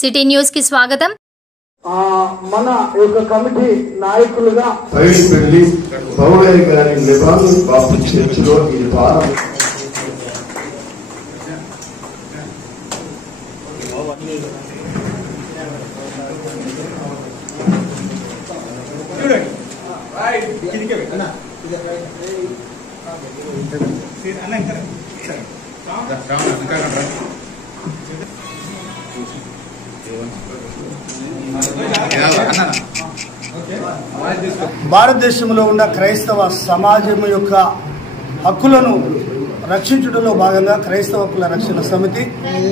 City news కి స్వాగతం। మన యొక్క కమిటీ నాయకులుగా ప్రవేశపెట్టి పౌరయ్య గారి లెబానన్ బాప్టిస్ట్ చర్చిలో ఈ వారం భారతదేశంలో ఉన్న క్రైస్తవ సమాజం యొక్క హక్కులను రక్షించడంలో భాగంగా క్రైస్తవ హక్కుల రక్షణ సమితి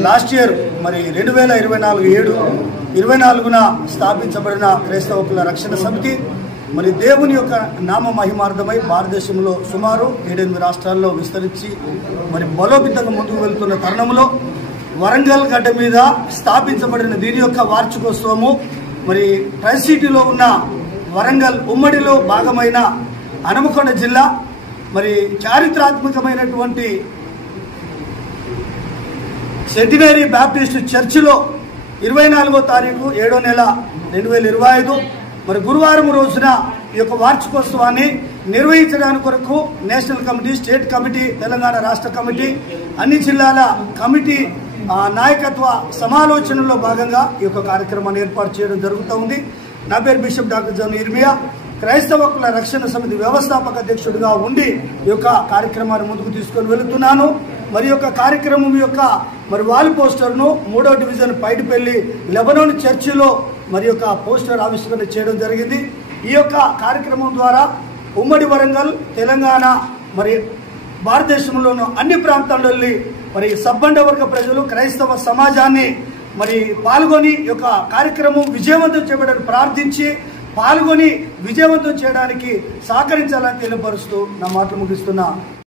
లాస్ట్ ఇయర్ మరి 2024 స్థాపించబడిన క్రైస్తవ హక్కుల రక్షణ సమితి మరి దేవుని యొక్క నామ మహిమార్థమై భారతదేశంలో సుమారు 7-8 రాష్ట్రాల్లో విస్తరించి మరి బలోపేతంగా ముందుకు వెళ్తున్న తరుణంలో వరంగల్ గడ్డ మీద స్థాపించబడిన దీని యొక్క వార్షికోత్సవము మరి ట్రై సిటీలో ఉన్న వరంగల్ ఉమ్మడిలో భాగమైన హనుమకొండ జిల్లా మరి చారిత్రాత్మకమైనటువంటి సెంటినరీ బాప్టిస్ట్ చర్చిలో 24వ తారీఖు 7వ నెల 2025 మరి గురువారం రోజున ఈ యొక్క వార్షికోత్సవాన్ని నిర్వహించడానికి కొరకు national committee, state committee, Telangana రాష్ట్ర కమిటీ, అన్ని జిల్లాల కమిటీ నాయకత్వ సమాలోచనలో భాగంగా ఈ యొక్క కార్యక్రమాన్ని ఏర్పాటు చేయడం జరుగుతూ ఉంది। నా పేరు బిషప్ డాక్టర్ జన్ ఇర్మియా, క్రైస్తవ హక్కుల రక్షణ సమితి వ్యవస్థాపక అధ్యక్షుడిగా ఉండి ఈ యొక్క కార్యక్రమాన్ని ముందుకు తీసుకొని వెళుతున్నాను। మరి యొక్క కార్యక్రమం యొక్క మరి వాల్ పోస్టర్ను 3వ డివిజన్ పైడిపల్లి లెబనాన్ చర్చిలో మరి యొక్క పోస్టర్ ఆవిష్కరణ చేయడం జరిగింది। ఈ యొక్క కార్యక్రమం ద్వారా ఉమ్మడి వరంగల్, తెలంగాణ మరి భారతదేశంలోని అన్ని ప్రాంతాల్లో మరి సబ్బండ వర్గ ప్రజలు క్రైస్తవ సమాజాన్ని మరి పాల్గొని ఈ యొక్క కార్యక్రమం విజయవంతం చేయడానికి ప్రార్థించి పాల్గొని విజయవంతం చేయడానికి సహకరించాలని తెలియపరుస్తూ నా మాటలు ముగిస్తున్నా।